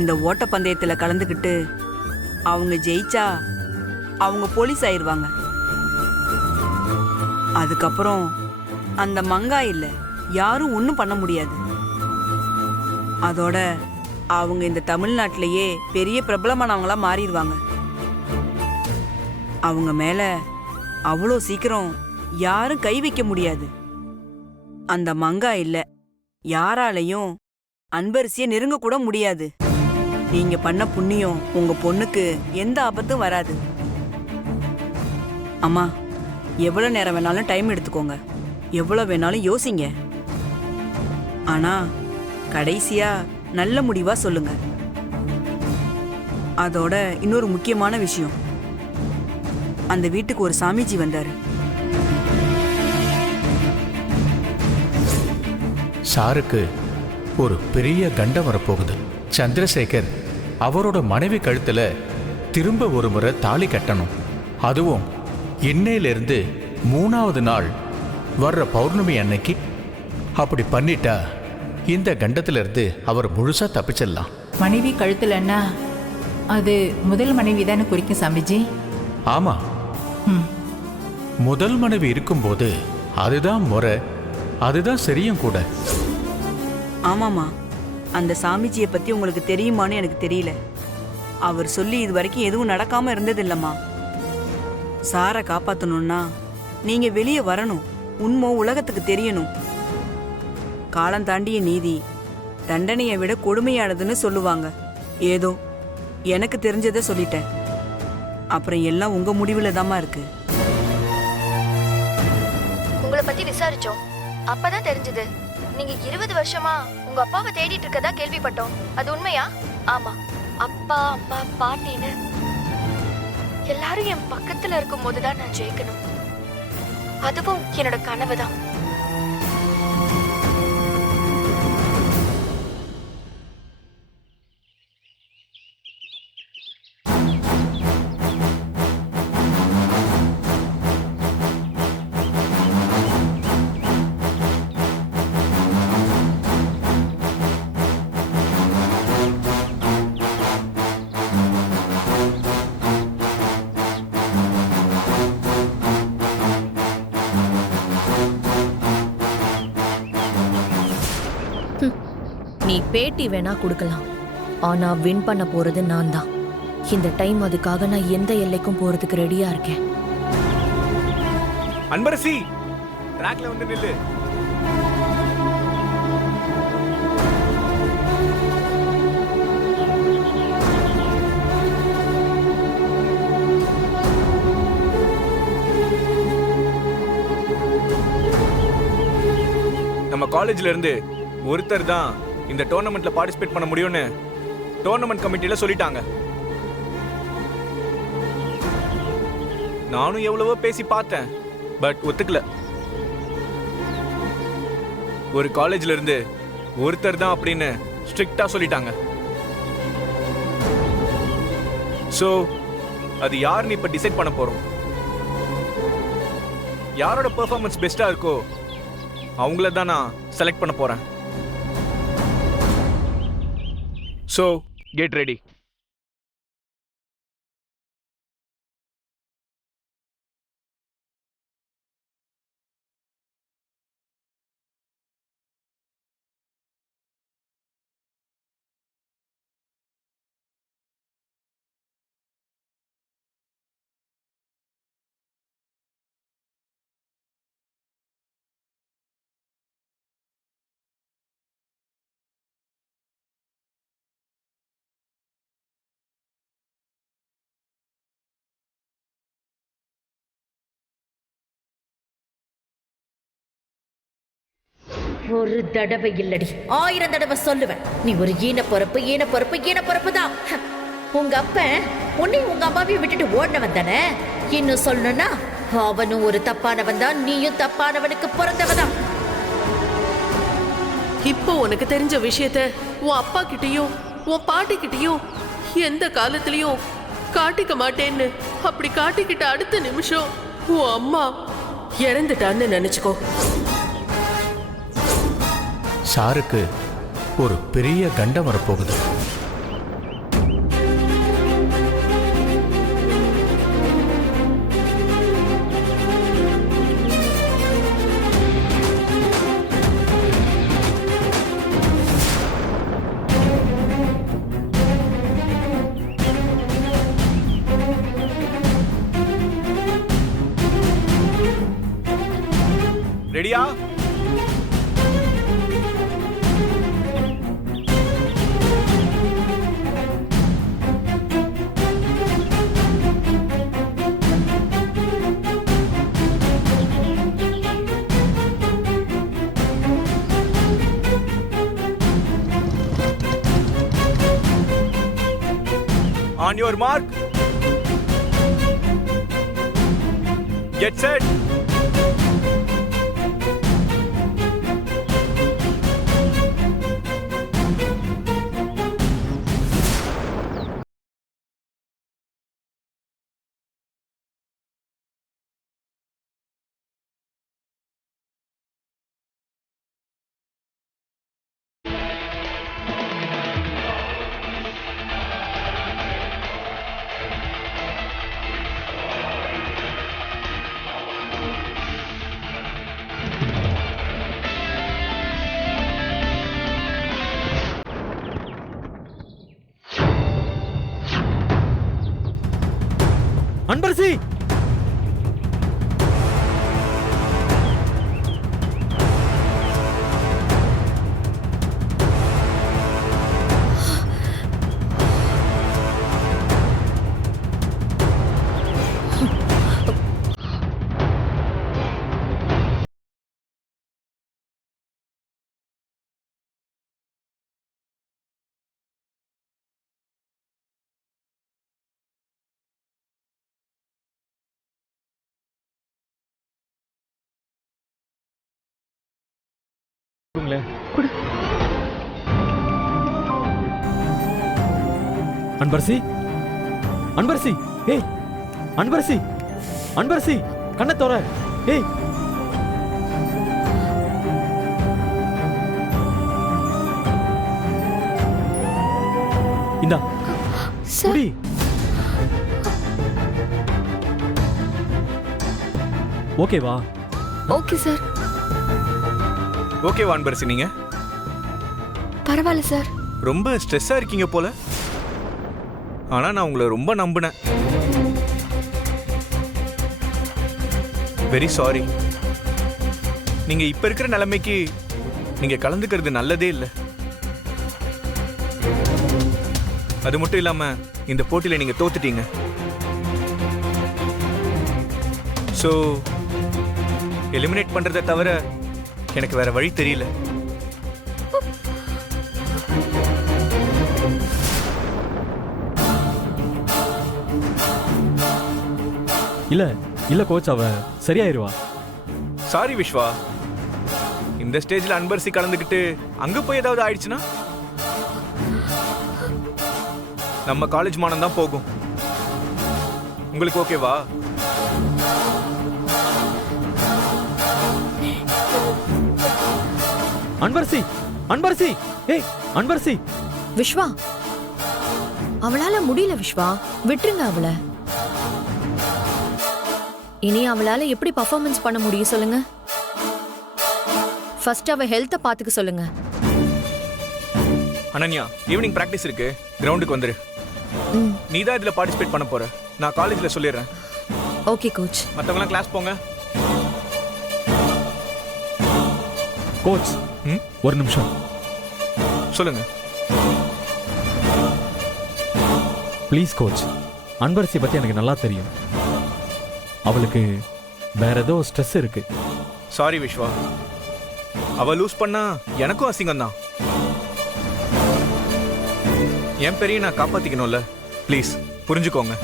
இந்த ஓட்டப்பந்தயத்துல கலந்துக்கிட்டு அவங்க ஜெயிச்சா அவங்க போலீஸ் ஆயிருவாங்க. அதுக்கப்புறம் அந்த மங்காயில்ல யாரும் ஒன்றும் பண்ண முடியாது. அதோட அவங்க இந்த தமிழ்நாட்டிலேயே பெரிய பிரபலமானவங்களா மாறிடுவாங்க. அவங்க மேல அவ்வளோ சீக்கிரம் யாரும் கை வைக்க முடியாது. அந்த மங்காயில்ல யாராலையும் அன்பரசியை நெருங்க கூட முடியாது. நீங்க பண்ண புண்ணியம் உங்க பொண்ணுக்கு எந்த ஆபத்தும் வராது. அம்மா, எவ்வளவு நேரம் வேணாலும் டைம் எடுத்துக்கோங்க, எவ்வளவு வேணாலும் யோசிங்க. ஆனா கடைசியா நல்ல முடிவா சொல்லுங்க. அதோட இன்னொரு முக்கியமான விஷயம், அந்த வீட்டுக்கு ஒரு சாமிஜி வந்தாரு. சாருக்கு ஒரு பெரிய கண்டம் வரப்போகுது. சந்திரசேகர் அவரோட மனைவி கழுத்துல திரும்ப ஒரு முறை தாலி கட்டணும். அதுவும் இன்னையிலிருந்து 3வது நாள் வர்ற பௌர்ணமி அன்னைக்கு. அப்படி பண்ணிட்டா இந்த கண்டத்திலிருந்து அவர் முழுசா தப்பிச்சிடலாம். மனைவி கழுத்துலன்னா அது முதல் மனைவி தானே குறிக்கும் சாமிஜி? ஆமா, முதல் மனைவி இருக்கும்போது அதுதான் முறை, அதுதான் சரியும் கூட. ஆமாமா, அந்த சாமிஜியை பத்தி உங்களுக்கு தெரியுமான்னு எனக்கு தெரியல. அவர் சொல்லி இது வரைக்கும் எதுவும் நடக்காம இருந்தது இல்லம்மா. சாரை காப்பாத்தணும்னா நீங்க வெளியே வரணும், உண்மை உலகத்துக்கு தெரியணும். காலம் தாண்டிய நீதி தண்டனையை விட கொடுமையானதுன்னு சொல்லுவாங்க. ஏதோ எனக்கு தெரிஞ்சதை சொல்லிட்டேன். அப்புறம் எல்லாம் உங்க முடிவுல தாமா இருக்கு. உங்களை பத்தி விசாரிச்சோம், அப்பதான் தெரிஞ்சது நீங்க 20 வருஷமா உங்க அப்பாவை தேடிட்டு இருக்கதா கேள்விப்பட்டோம். அது உண்மையா? ஆமா, அப்பா அம்மா பாட்டின்னு எல்லாரும் என் பக்கத்துல இருக்கும் போதுதான் நான் ஜெயிக்கணும். அதுவும் என்னோட கனவுதான். நீ பேட்டி வேணா கொடுக்கலாம், ஆனா வின் பண்ண போறது நான் தான். இந்த டைம் அதுக்காக நான் எந்த எல்லைக்கும் போறதுக்கு ரெடியா இருக்கேன். அன்பரசி, ட்ராக்ல வந்து நில்லு. நம்ம காலேஜ்ல இருந்து ஒருத்தர் தான் இந்த டோர்னமெண்ட்ல பார்ட்டிசிபேட் பண்ண முடியும்னு டோர்னமெண்ட் கமிட்டில சொல்லிட்டாங்க. நானும் எவ்வளவோ பேசி பார்த்தேன், பட் ஒத்துக்கல. ஒரு காலேஜ்ல இருந்து ஒருத்தர் தான் அப்படின்னு ஸ்ட்ரிக்டா சொல்லிட்டாங்க. சோ அது யாருன்னு இப்ப டிசைட் பண்ண போறோம். யாரோட பெர்ஃபார்மன்ஸ் பெஸ்டா இருக்கோ அவங்கள தான் நான் செலக்ட் பண்ண போறேன். So, get ready. ஒரு தடவை இல்லடி, 1000 தடவை சொல்லுவேன். நீ ஒரு ஈன பொறுப்பு தான். உங்க அப்ப உன்னையும் உங்க அம்மாவையும் விட்டுட்டு ஓடினவன் தானே. இன்னும் சொல்லணும்னா அவனும் ஒரு தப்பானவன் தான், நீயும் தப்பானவனுக்கு பிறந்தவதான். இப்போ உனக்கு தெரிஞ்ச விஷயத்த உன் அப்பா கிட்டயும் உன் பாட்டி கிட்டயும் எந்த காலத்திலயும் காட்டிக்க மாட்டேன்னு அப்படி காட்டிக்கிட்ட அடுத்த நிமிஷம் உன் அம்மா இறந்துட்டான்னு நினைச்சுக்கோ. சாருக்கு ஒரு பெரிய கண்டம் வரப்போகுது. ரெடியா? On your mark. Get set. Anbarasi, Anbarasi, Anbarasi, ஏய் அன்பரசி, அன்பரசி, கண்ணை தோற. ஏய் இந்தா குடி. ஓகேவா? Okay sir. ஓகேவா அன்பரசி? நீங்க பரவாயில்ல சார். ரொம்ப ஸ்ட்ரெஸ்ஸா இருக்கீங்க போல. ஆனா நான் உங்களை ரொம்ப நம்பினேன். Very sorry. நீங்க இப்ப இருக்கிற நிலைமைக்கு நீங்க கலந்துக்கிறது நல்லதே இல்லை. அது மட்டும் இல்லாம இந்த போட்டியில நீங்க தோத்துட்டீங்க. சோ எலிமினேட் பண்றதை தவிர எனக்கு வேற வழி தெரியல. இல்ல இல்ல கோச், அவ சரியாயிருவா. சாரி விஸ்வா, இந்த ஸ்டேஜ்ல அன்பரசி கலந்துக்கிட்டு அங்க போய் ஏதாவது ஆயிடுச்சுன்னா நம்ம காலேஜ் மானம் தான் போகும். உங்களுக்கு ஓகேவா? அன்பரசி, அன்பரசி, ஏய் அன்பரசி. விஸ்வா, அவளால முடியல விஸ்வா, விட்டுருங்க அவளை. இனி அவளால எப்படி பர்ஃபார்மன்ஸ் பண்ண முடியும் சொல்லுங்க? ஃபர்ஸ்ட் அவ ஹெல்த்தை பாத்துக்க சொல்லுங்க. அனன்யா, ஈவினிங் பிராக்டிஸ் இருக்கு, கிரவுண்டுக்கு வந்துரு. நீ தான் இதுல பார்ட்டிசிபேட் பண்ண போற. நான் காலேஜ்ல சொல்லிடுறேன். Okay coach. மத்தவங்கலாம் கிளாஸ் போங்க. கோச், ஒரு நிமிஷம் சொல்லுங்க. ப்ளீஸ் கோச், அன்பரசி பத்தி எனக்கு நல்லா தெரியும். அவளுக்கு வேற ஏதோ ஸ்ட்ரெஸ் இருக்கு. சாரி விஸ்வா, அவ லூஸ் பண்ணா எனக்கும் அசிங்கம் தான். என் பெரிய நான் காப்பாத்திக்கணும்ல. ப்ளீஸ் புரிஞ்சுக்கோங்க.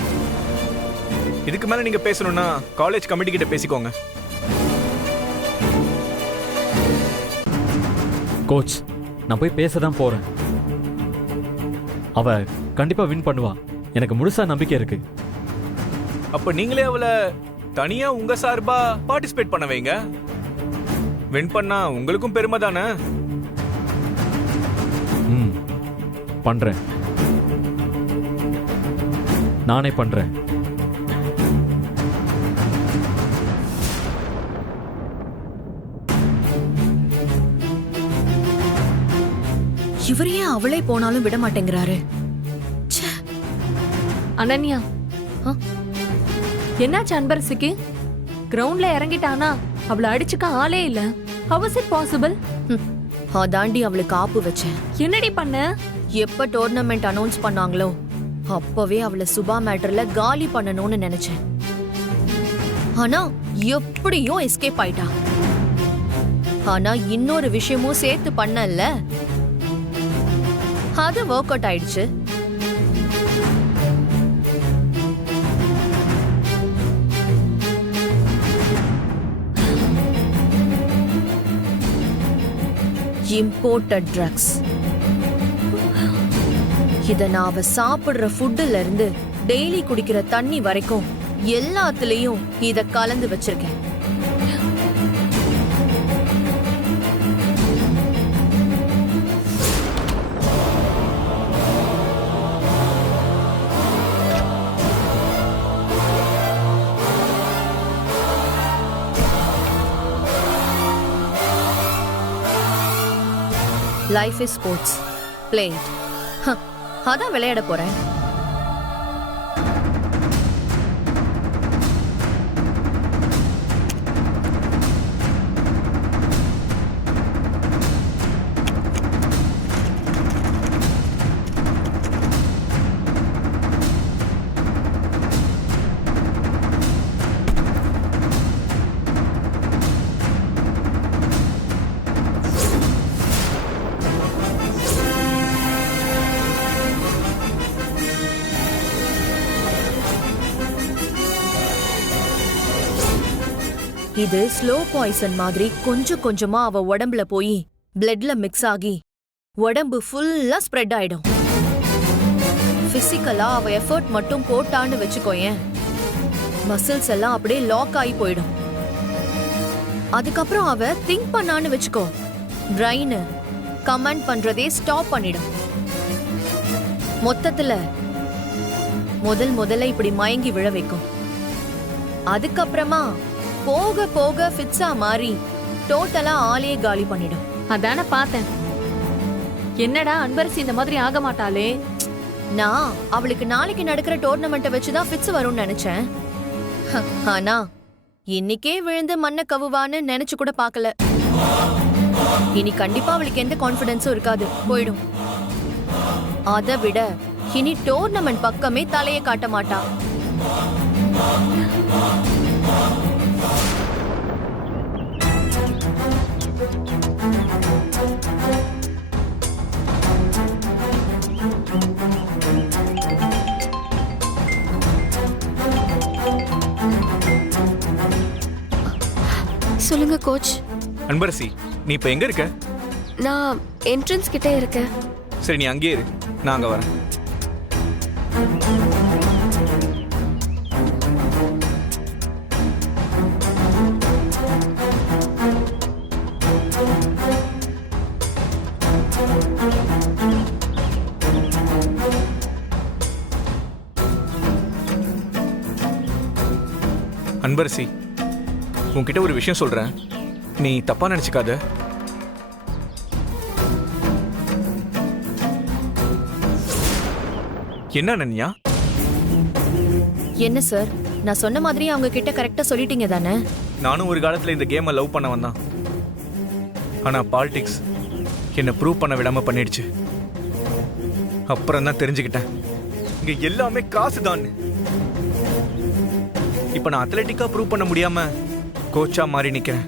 இதுக்கு மேல நீங்க பேசணும்னா காலேஜ் கமிட்டி கிட்ட பேசிக்கோங்க. கோச், நான் போய் பேச தான் போறேன். அவ கண்டிப்பா வின் பண்ணுவா, எனக்கு முழுசா நம்பிக்கை இருக்கு. அப்ப நீங்களே அவளை தனியா உங்க சார்பா பார்ட்டிசிபேட் பண்ண வைங்க. வின் பண்ணா உங்களுக்கும் பெருமை தானே. பண்றேன், நானே பண்றேன். இவர் ஏன் அவளே போனாலும் விட மாட்டேங்கிறாரு? அனன்யா, என்னாச்சு அன்பரசிக்கு? கிரவுண்ட்ல இறங்கிட்டானா அவளை அடிச்சுக்க ஆளே இல்ல. How is it possible? அதாண்டி அவளுக்கு ஆப்பு வச்சேன். என்னடி பண்ண? எப்ப டோர்னமெண்ட் அனௌன்ஸ் பண்ணாங்களோ அப்பவே அவளை சுபா மேட்டர்ல காலி பண்ணணும்னு நினைச்சேன். ஆனா எப்படியோ எஸ்கேப் ஆயிட்டா. ஆனா இன்னொரு விஷயமும் சேர்த்து பண்ணல, அது ஒர்க் அவுட் ஆயிடுச்சு. Imported drugs. இத நான் அவ சாப்பிடுற ஃபுட்டுல இருந்து டெய்லி குடிக்கிற தண்ணி வரைக்கும் எல்லாத்துலயும் இத கலந்து வச்சிருக்கேன். Life is sports, play it. அதான் விளையாட போறேன். இது ஸ்லோ பாய்சன் மாதிரி கொஞ்சம் கொஞ்சமா அவ உடம்புல போய் பிளட்ல மிக்ஸ் ஆகி உடம்பு ஃபுல்லா ஸ்ப்ரெட் ஆயிடும். பிசிக்கலா அவ எஃபர்ட் மட்டும் போட்டான்னு வச்சுக்கோயேன், மசில்ஸ் எல்லாம் அப்படியே லாக் ஆகி போயிடும். அதுக்கப்புறம் அவ திங்க் பண்ணான்னு வச்சுக்கோ, பிரைன் கமெண்ட் பண்றதே ஸ்டாப் பண்ணிடும். மொத்தத்துல முதல்ல இப்படி மயங்கி விழ வைக்கும். அதுக்கப்புறமா போக போக ஃபிட்ஸா மாறி டோட்டலா ஆளையே காலி பண்ணிடும். அதான பார்த்தேன். என்னடா அன்பரசி இந்த மாதிரி ஆக மாட்டாளே? நான் அவளுக்கு நாளைக்கு நடக்கிற டோர்னமெண்ட்டை வச்சுதான் ஃபிட்ஸ் வரும்னு நினைச்சேன். ஆனா இன்னைக்கே விழுந்து மண்ணை கவுவான்னு நினைச்சு கூட பார்க்கல. இனி கண்டிப்பா அவளுக்கு எந்த கான்ஃபிடன்ஸும் இருக்காது, போயிடும். அதை விட இனி டோர்னமெண்ட் பக்கமே தலையை காட்ட மாட்டா. சொல்லுங்க கோச். அன்பரசி, நீ இப்ப எங்க இருக்க? நான் என்ட்ரன்ஸ் கிட்ட இருக்கேன். சரி, நீ அங்கேயே இரு, நான் அங்க வரேன். அன்பரசி, உன்கிட்ட ஒரு விஷயம் சொல்றேன், நீ தப்பா நினைச்சுக்காத. என்ன அனன்யா? என்ன சார், நான் சொன்ன மாதிரி அவங்க கிட்ட கரெக்டா சொல்லிட்டீங்க தானே? நானும் ஒரு காலத்துல இந்த கேமை லவ் பண்ண வந்தான். ஆனா பாலிடிக்ஸ் என்ன ப்ரூவ் பண்ண விடாம பண்ணிடுச்சு. அப்புறம் தான் தெரிஞ்சுக்கிட்டேன், இங்க எல்லாமே காசு தான். இப்ப நான் அத்லெட்டிக்கா ப்ரூவ் பண்ண முடியாம கோச்சா மாறி நிக்கிறேன்.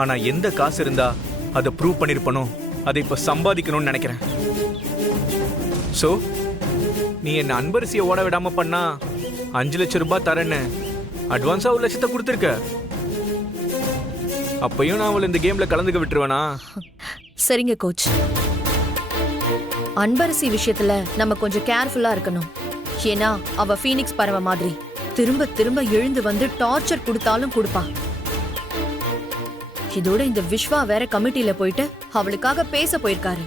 ஆனா எந்த காசு இருந்தா அதை ப்ரூவ் பண்ணிருப்பனோ அதை இப்ப சம்பாதிக்கணும்னு நினைக்கிறேன். சோ நீ என்ன அன்பரசியை ஓட விடாம பண்ணா 5 லட்சம் ரூபாய் தரேன்னு அட்வான்ஸா 1 லட்சத்தை கொடுத்துருக்க. அப்பயும் நான் அவளை இந்த கேம்ல கலந்துக்க விட்டுருவேனா? சரிங்க கோச், அன்பரசி விஷயத்துல நம்ம கொஞ்சம் கேர்ஃபுல்லா இருக்கணும். ஏன்னா அவ ஃபீனிக்ஸ் பறவை மாதிரி திரும்ப திரும்ப எழுந்து வந்து டார்ச்சர் கொடுத்தாலும் கொடுப்பா. இதோட இந்த விஸ்வா வேற கமிட்டில போயிட்டு அவளுக்காக பேச போயிருக்காரு.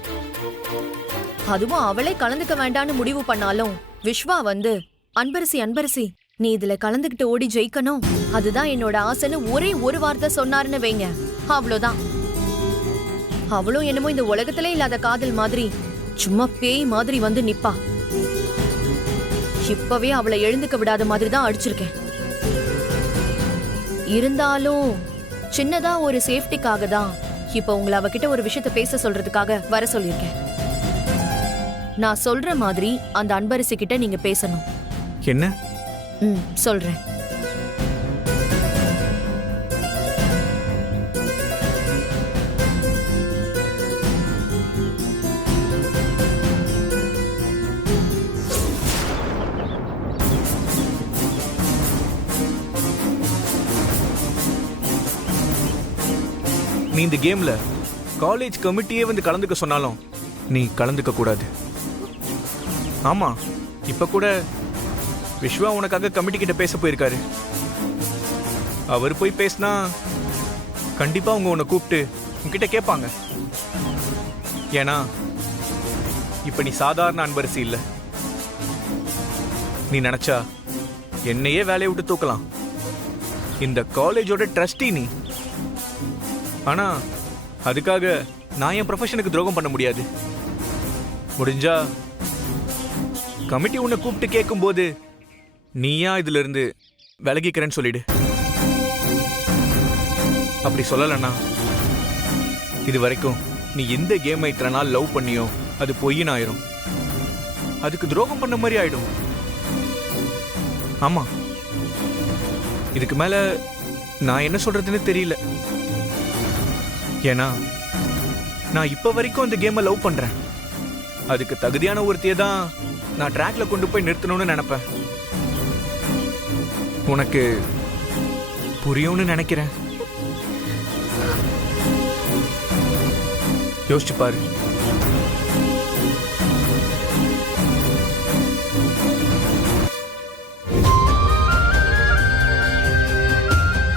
அதுவும் அவளே கலந்துக்க வேண்டான்னு முடிவு பண்ணாலும் விஸ்வா வந்து அன்பரசி நீ இதுல கலந்துகிட்டு ஓடி ஜெயிக்கணும், அதுதான் என்னோட ஆசைன்னு ஒரே ஒரு வார்த்தை சொன்னாருன்னு வைங்க, அவ்வளவுதான். அவளும் என்னமோ இந்த உலகத்திலே இல்லாத காதல் மாதிரி சும்மா பேய் மாதிரி வந்து நிப்பா. இப்பவே அவளை எழுந்துக்க விடாத மாதிரி தான் அடிச்சிருக்கேன். இருந்தாலும் சின்னதா ஒரு சேஃப்டிக்காக தான் இப்ப உங்களை அவகிட்ட ஒரு விஷயத்த பேச சொல்றதுக்காக வர சொல்லியிருக்கேன். நான் சொல்ற மாதிரி அந்த அன்பரசி கிட்ட நீங்க பேசணும். என்ன? சொல்றேன். நீ இந்த கேம்ல காலேஜ் கமிட்டியே வந்து கலந்துக்க சொன்னாலும் நீ கலந்துக்க கூடாது. ஆமா, இப்ப கூட விஸ்வா உனக்காக கமிட்டி கிட்ட பேச போயிருக்காரு. அவர் போய் பேசினா கண்டிப்பா அவங்க உன்னை கூப்பிட்டு உன்கிட்ட கேட்பாங்க. ஏன்னா இப்ப நீ சாதாரண அன்பரசி இல்ல. நீ நினைச்சா என்னையே வேலையை விட்டு தூக்கலாம். இந்த காலேஜோட ட்ரஸ்டி நீ. ஆனா அதுக்காக நான் என் ப்ரொஃபஷனுக்கு துரோகம் பண்ண முடியாது. முடிஞ்சா கமிட்டி உன்னை கூப்பிட்டு கேட்கும்போது நீயா இதுல இருந்து விலகிக்கிறேன்னு சொல்லிடு. அப்படி சொல்லலன்னா இது வரைக்கும் நீ எந்த கேமை இத்தனை நாள் லவ் பண்ணியோ அது பொய்ன்னு ஆயிரும். அதுக்கு துரோகம் பண்ண மாதிரி ஆயிடும். ஆமா, இதுக்கு மேல நான் என்ன சொல்றதுன்னு தெரியல. ஏன்னா நான் இப்ப வரைக்கும் அந்த கேமை லவ் பண்றேன். அதுக்கு தகுதியான ஒருத்தையை தான் நான் ட்ராக்ல கொண்டு போய் நிறுத்தணும்னு நினைப்பேன். உனக்கு புரியும்னு நினைக்கிறேன். யோசிச்சு பாரு.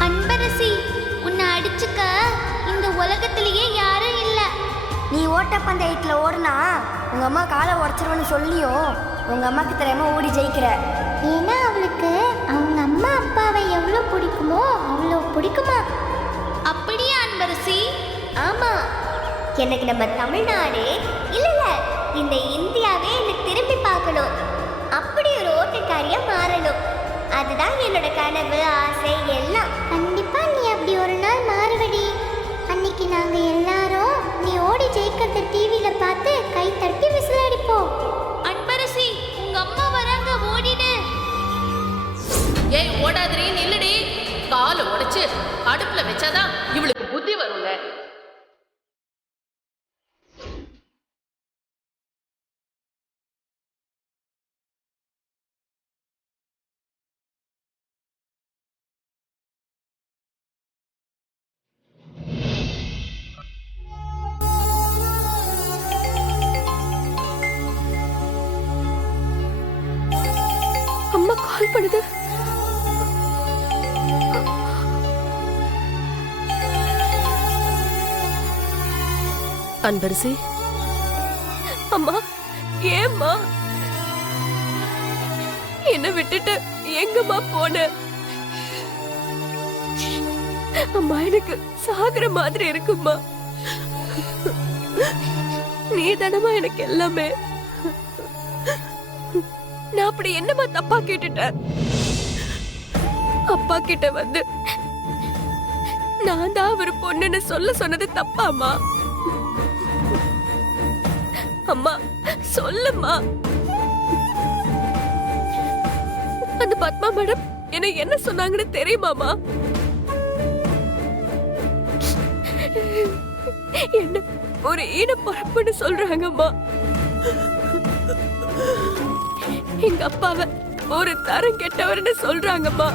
அன்பரசி, உன்னை அடிச்சுக்க இந்த உலகத்திலேயே யாரும் இல்ல. நீ ஓட்டப்பந்தயத்துல ஓடுனா உங்க அம்மா காலை உடச்சிருவன்னு சொல்லியும் உங்க அம்மாக்கு தெரியாம ஓடி ஜெயிக்கிற. ஏன்னா அவளுக்கு அவங்க அம்மா அப்பாவை எவ்வளோ பிடிக்குமோ அவ்வளோ பிடிக்குமா? அப்படியே அன்பரசி? ஆமா, எனக்கு நம்ம தமிழ்நாடு இல்ல இந்த இந்தியாவே எனக்கு திரும்பி பார்க்கணும். அப்படி ஒரு ஓட்டக்காரியா மாறணும். அதுதான் என்னோட கனவு, ஆசை எல்லாம். கண்டிப்பா நீ அப்படி ஒரு நாள் மாறுவடி. அன்னைக்கு நாங்க எல்லாரும் நீ ஓடி ஜெயிக்கிறத டிவியில பார்த்து கை தட்டி விசில் அடிப்போம். அன்பரசி, உங்க அம்மா வராங்க, ஓடிடு. ஏய் ஓடாதீ, நில்லுடி. காலை உடைச்சு அடுப்புல வச்சாதான் இவளுக்கு புத்தி வரும்ல. அம்மா கால் பண்ணுது. அன்பரசி, அம்மா, ஏம்மா என்ன விட்டுட்டு எங்கம்மா போன? அம்மா, எனக்கு சாகுற மாதிரி இருக்கும்மா. நீ தானம்மா எனக்கு எல்லாமே. நான் அப்படி என்னமா தப்பா கேட்டுட்டேன்? அப்பா கிட்ட வந்து நான் தான் அவர் பொண்ணுன்னு சொல்ல சொன்னது தப்பாமா? அம்மா சொல்லுமா. அந்த பத்மா மேடம் எனக்கு என்ன சொன்னாங்கன்னு தெரியுமாமா? என்ன ஒரு ஈன பரப்புன்னு சொல்றாங்கம்மா. எங்க அப்பாவை ஒரு தரம் கெட்டவர்னு சொல்றாங்கம்மா.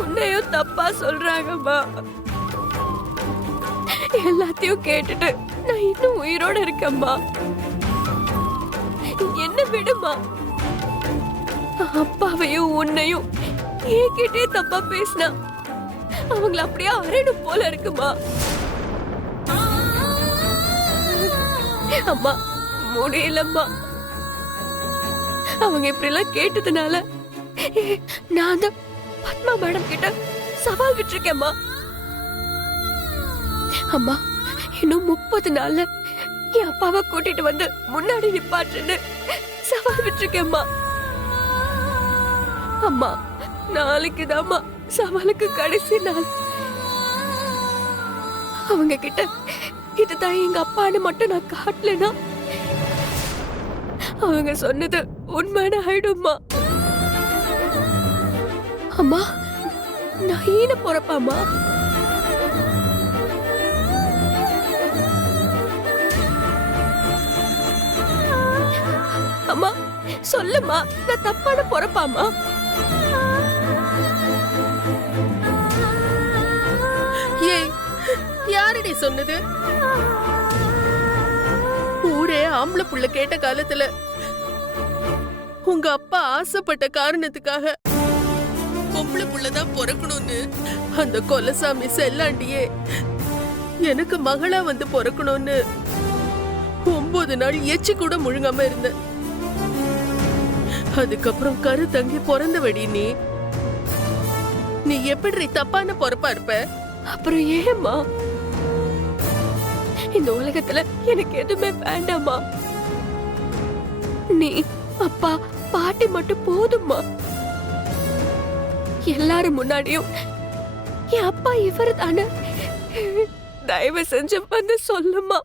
உன்னையும் தப்பா சொல்றாங்கம்மா. எல்லாத்தையும் கேட்டுட்டு நான் இன்னும் உயிரோட இருக்கேம்மா. என்ன விடுமா. அப்பாவையும் உன்னையும் என்கிட்டே தப்பா பேசினா அவங்கள அப்படியே அரைடும் போல இருக்குமா. அம்மா முடியலம்மா. அவங்க இப்படி எல்லாம் கேட்டதுனால நான் தான் பத்மா மேடம் கிட்ட சவால் விட்டுருக்கேம்மா. அம்மா, இன்னும் 30 நாள்ல என் அப்பாவை கூட்டிட்டு வந்து முன்னாடி நிப்பாட்டுன்னு சவால் விட்டுருக்கேம்மா. அம்மா நாளைக்கு தாம்மா சவாலுக்கு கடைசி நாள். அவங்க கிட்ட இதுதான் எங்க அப்பான்னு மட்டும் நான் காட்டலனா அவங்க சொன்னது உண்மையான ஆயிடும்மா. அம்மா நான் ஈன போறப்பாம்மா. அம்மா சொல்லுமா, நான் தப்பான பொறப்பாமா? ஏய், யாரடி சொன்னது? ஊரே ஆம்பளை புள்ள கேட்ட காலத்துல உங்க அப்பா ஆசைப்பட்ட காரணத்துக்காக பொம்பளை புள்ளதான் பிறக்கணும்னு அந்த கொலசாமி செல்லாண்டியே எனக்கு மகளா வந்து பிறக்கணும்னு 9 நாள் எச்சி கூட முழுங்காம இருந்தேன். அதுக்கப்புறம் கரு தங்கி பிறந்தவடி நீ எப்படி தப்பான பொறப்பா இருப்ப? அப்புறம் ஏம்மா இந்த உலகத்துல எனக்கு எதுவுமே வேண்டாமா? நீ அப்பா பாட்டி மட்டும் போதும்மா. எல்லாரும் முன்னாடியும் என் அப்பா இவரு தானே, தயவு செஞ்சு வந்து சொல்லுமா.